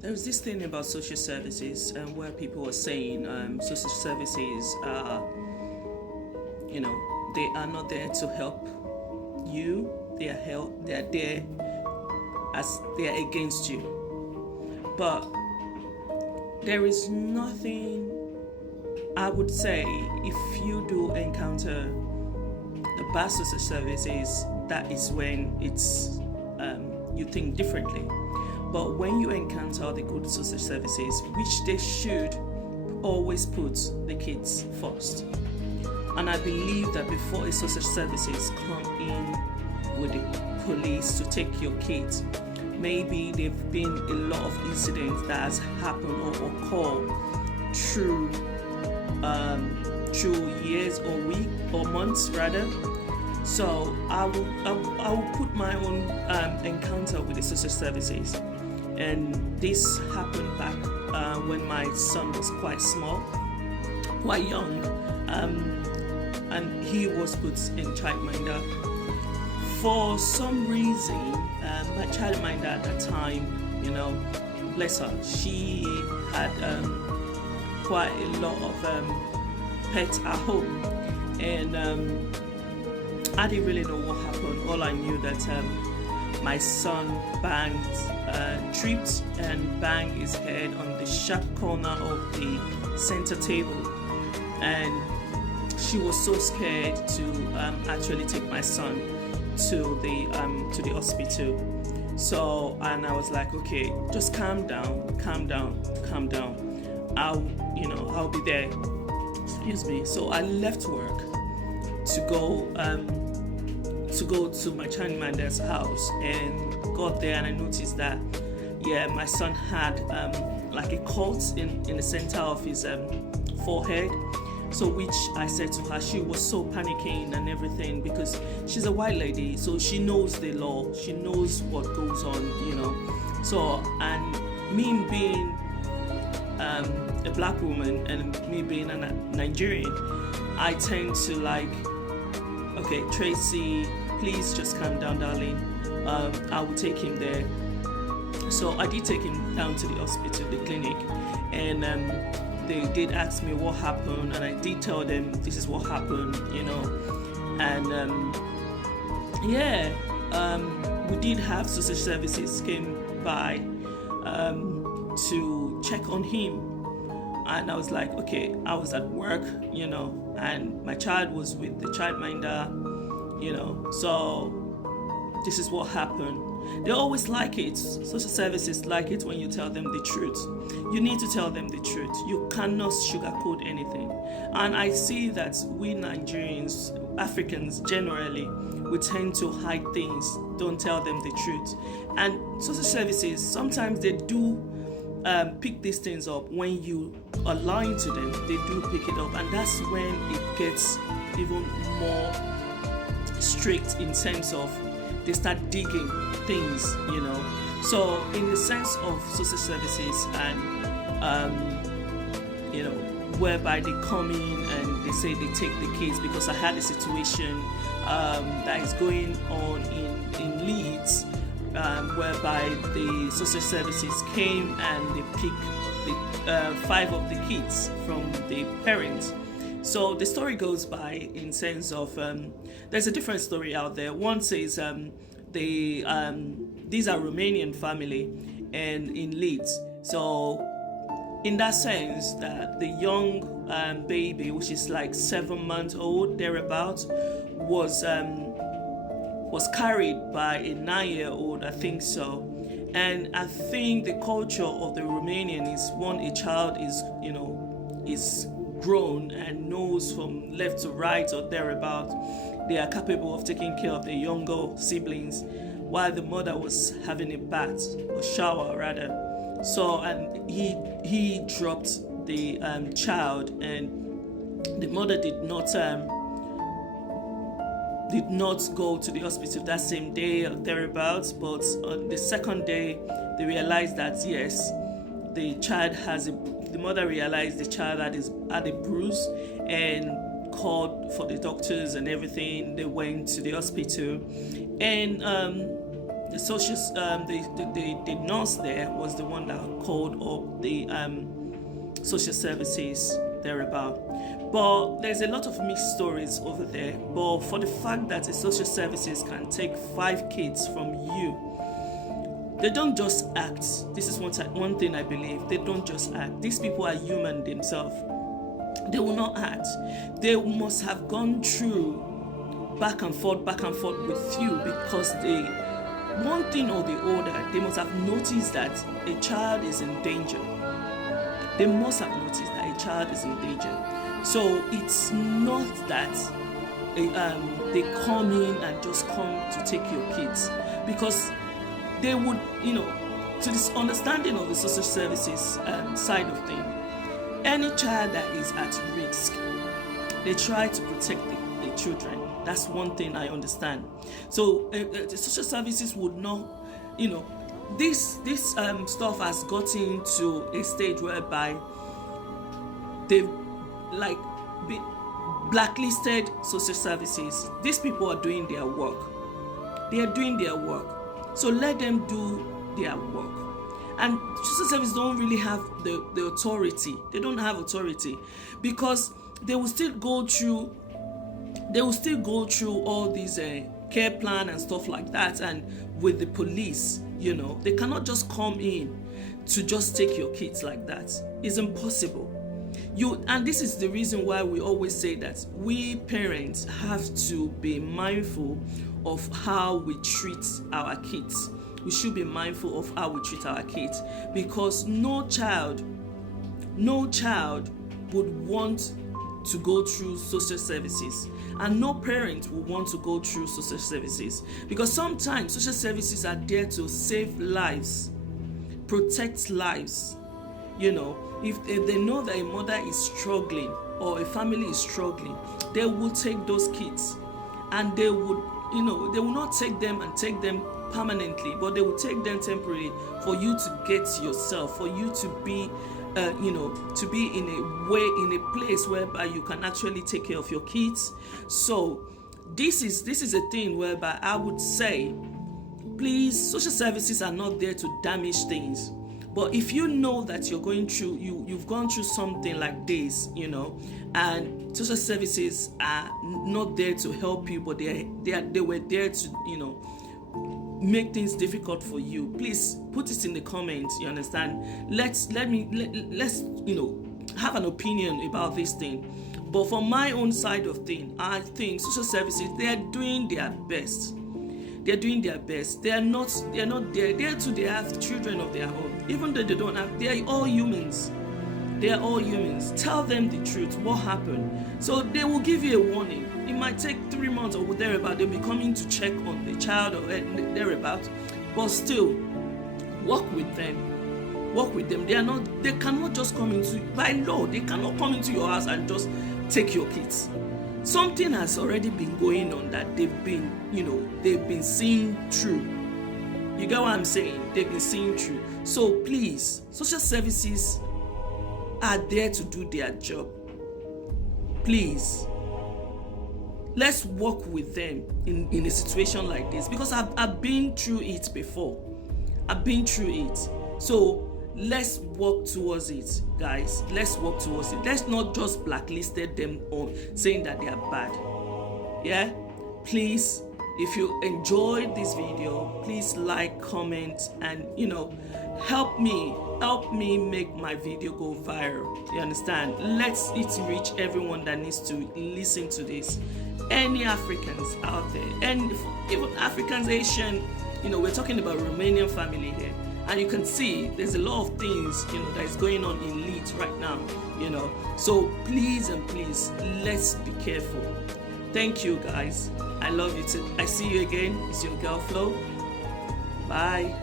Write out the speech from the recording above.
There's this thing about social services and where people are saying social services are, they are not there to help you. They are there as they are against you. But there is nothing, I would say, if you do encounter the bad social services, that is when it's you think differently. But when you encounter the good social services, which they should always put the kids first. And I believe that before a social services come in with the police to take your kids, maybe there've been a lot of incidents that has happened or occurred through years or weeks or months rather. So I will put my own encounter with the social services, and this happened back when my son was quite small, quite young, and he was put in childminder. For some reason, my childminder at that time, bless her, she had quite a lot of pets at home, and I didn't really know what happened. All I knew that my son tripped and banged his head on the sharp corner of the center table, and she was so scared to actually take my son to the hospital. So, and I was like, okay, just calm down. I'll be there. Excuse me. So I left work to go to my childminder's house, and got there, and I noticed that my son had like a cut in the center of his forehead. So which I said to her, she was so panicking and everything, because she's a white lady, so she knows the law, she knows what goes on, So, and me being a black woman and me being a Nigerian, I tend to like, okay, Tracy, please just calm down, darling. I will take him there. So I did take him down to the hospital, the clinic, and they did ask me what happened, and I did tell them this is what happened, and we did have social services came by to check on him, and I was like, okay, I was at work, and my child was with the childminder, so this is what happened. They always like it. Social services like it when you tell them the truth. You need to tell them the truth. You cannot sugarcoat anything. And I see that we Nigerians, Africans generally, we tend to hide things, don't tell them the truth. And social services, sometimes they do pick these things up. When you are lying to them, they do pick it up. And that's when it gets even more strict in terms of they start digging things, So in the sense of social services and, whereby they come in and they say they take the kids, because I had a situation that is going on in Leeds, whereby the social services came and they picked the 5 of the kids from the parents. So the story goes by in sense of there's a different story out there. One says these are Romanian family and in Leeds. So in that sense, that the young baby, which is like 7 months old thereabouts, was carried by a 9-year-old, I think so. And I think the culture of the Romanian is a child is grown and knows from left to right or thereabout, they are capable of taking care of their younger siblings, while the mother was having a bath or shower rather. So, and he dropped the child, and the mother did not go to the hospital that same day or thereabouts. But on the second day, they realized that yes, the mother realized the child had a bruise, and called for the doctors and everything. They went to the hospital, and the social the nurse there was the one that called up the social services thereabout. But there's a lot of mixed stories over there. But for the fact that the social services can take 5 kids from you, they don't just act. This is one thing I believe. They don't just act. These people are human themselves. They will not act. They must have gone through back and forth with you, because they, one thing or the other, they must have noticed that a child is in danger. They must have noticed that a child is in danger. So it's not that they come in and just come to take your kids, because they would, to this understanding of the social services side of things, any child that is at risk, they try to protect the children. That's one thing I understand. So the social services would not, this stuff has gotten to a stage whereby they've blacklisted social services. These people are doing their work. They are doing their work. So let them do their work. And social services don't really have the authority. They don't have authority, because they will still go through all these care plan and stuff like that, and with the police, they cannot just come in to just take your kids like that. It's impossible. And this is the reason why we always say that we parents have to be mindful of how we treat our kids. We should be mindful of how we treat our kids, because no child would want to go through social services, and no parent will want to go through social services, because sometimes social services are there to save lives, protect lives. If they know that a mother is struggling or a family is struggling, they will take those kids, and they would, they will not take them permanently, but they will take them temporarily for you to get yourself, for you to be to be in a place whereby you can actually take care of your kids. So this is a thing whereby I would say, please, social services are not there to damage things. But if you know that you're going through, you've gone through something like this, and social services are not there to help you, but they were there to, make things difficult for you, please put it in the comments. You understand? Let's have an opinion about this thing. But from my own side of things, I think social services, they are doing their best. They're doing their best. They are not there too. They have children of their own. Even though they don't have, they are all humans. They are all humans. Tell them the truth, what happened. So they will give you a warning. It might take 3 months or thereabout. They'll be coming to check on the child or thereabout. But still, work with them. Work with them. They cannot just come into, by law, they cannot come into your house and just take your kids. Something has already been going on that they've been seeing through. You get what I'm saying? They've been seeing through. So please, social services are there to do their job. Please, let's work with them in a situation like this, because I've been through it before. I've been through it. So let's work towards it, guys. Let's work towards it. Let's not just blacklisted them on saying that they are bad. Yeah? Please, if you enjoyed this video, please like, comment, and help me make my video go viral. You understand? Let's it reach everyone that needs to listen to this. Any Africans out there, and even Africans, Asian, we're talking about Romanian family here. And you can see there's a lot of things, that is going on in Leeds right now, So please and please, let's be careful. Thank you, guys. I love you too. I see you again. It's your girl Flo. Bye.